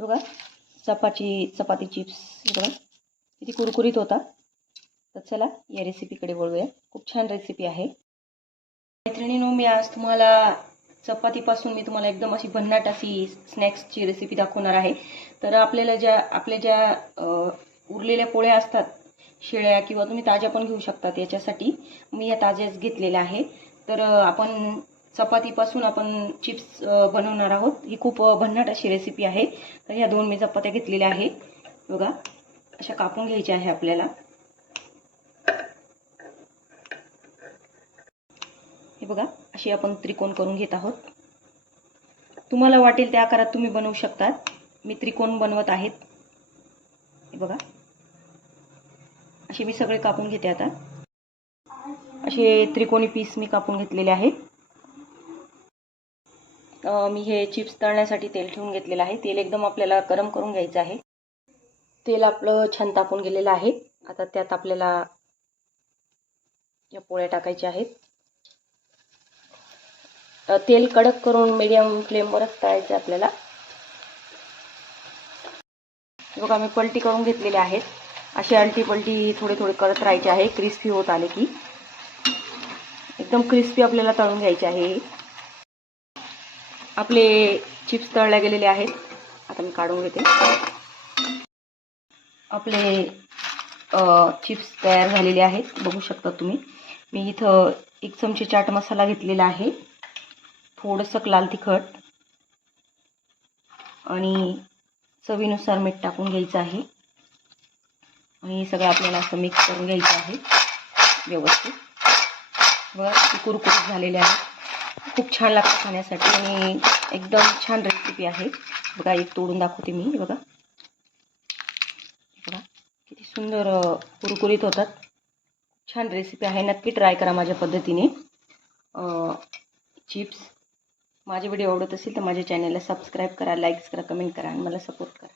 हे बघा चपाची चपाती चिप्स बघा किती कुरकुरीत होता. तर चला या रेसिपीकडे वळूया. खूप छान रेसिपी आहे. मैत्रिणीनो मी आज तुम्हाला चपातीपासून मी तुम्हाला एकदम अशी भन्नाट अशी स्नॅक्सची रेसिपी दाखवणार आहे. तर आपल्याला ज्या आपल्या ज्या उरलेल्या पोळ्या असतात शेळ्या किंवा तुम्ही ताज्या पण घेऊ शकतात याच्यासाठी मी या ताज्याच घेतलेल्या आहे तर आपण चपातीपासून आपण चिप्स बनवणार आहोत. ही खूप भन्नाट अशी रेसिपी आहे. तर ह्या दोन मी चपात्या घेतलेल्या आहे बघा अशा कापून घ्यायच्या आहे आपल्याला. हे बघा अशी आपण त्रिकोण करून घेत आहोत. तुम्हाला वाटेल त्या आकारात तुम्ही बनवू शकतात. मी त्रिकोण बनवत आहेत. हे बघा. असे मी सगळे कापून घेते आता. असे त्रिकोणी पीस मी कापून घेतलेले आहेत. मी हे चिप्स तळण्यासाठी तेल ठेवून घेतलेलं आहे. तेल एकदम आपल्याला गरम करून घ्यायचं आहे. तेल आपलं छान तापून गेलेलं आहे. आता त्यात आपल्याला या पोळ्या टाकायच्या आहेत. तेल कडक करून मीडियम फ्लेमवरच तळायचं आहे आपल्याला. बघा मी पलटी करून घेतलेले आहेत. अशी अलटी पलटी थोडे थोडे करत राहायची आहे. क्रिस्पी होत आले की. एकदम क्रिस्पी आपल्याला तळून घ्यायचे आहे. आपले चिप्स तळल्या गेलेले आहेत. आता मी काढून घेते. आपले चिप्स तयार झालेले आहेत. बघू शकता तुम्ही. मी इथं एक चमचे चाट मसाला घेतलेला आहे. थोडंसं लाल तिखट आणि चवीनुसार मीठ टाकून घ्यायचं आहे. आणि हे सगळं आपल्याला असं मिक्स करून घ्यायचं आहे. व्यवस्थित. बघा कुरकुरीत झालेले आहे खूप छान लागतं खाण्यासाठी आणि एकदम छान रेसिपी आहे. बघा एक तोडून दाखवते मी बघा. बघा किती सुंदर कुरकुरीत होतात. छान रेसिपी आहे. नक्की ट्राय करा माझ्या पद्धतीने. चिप्स माझे व्हिडिओ आवडत असेल तर माझ्या चॅनलला सबस्क्राईब करा लाईक्स करा कमेंट करा आणि मला सपोर्ट करा.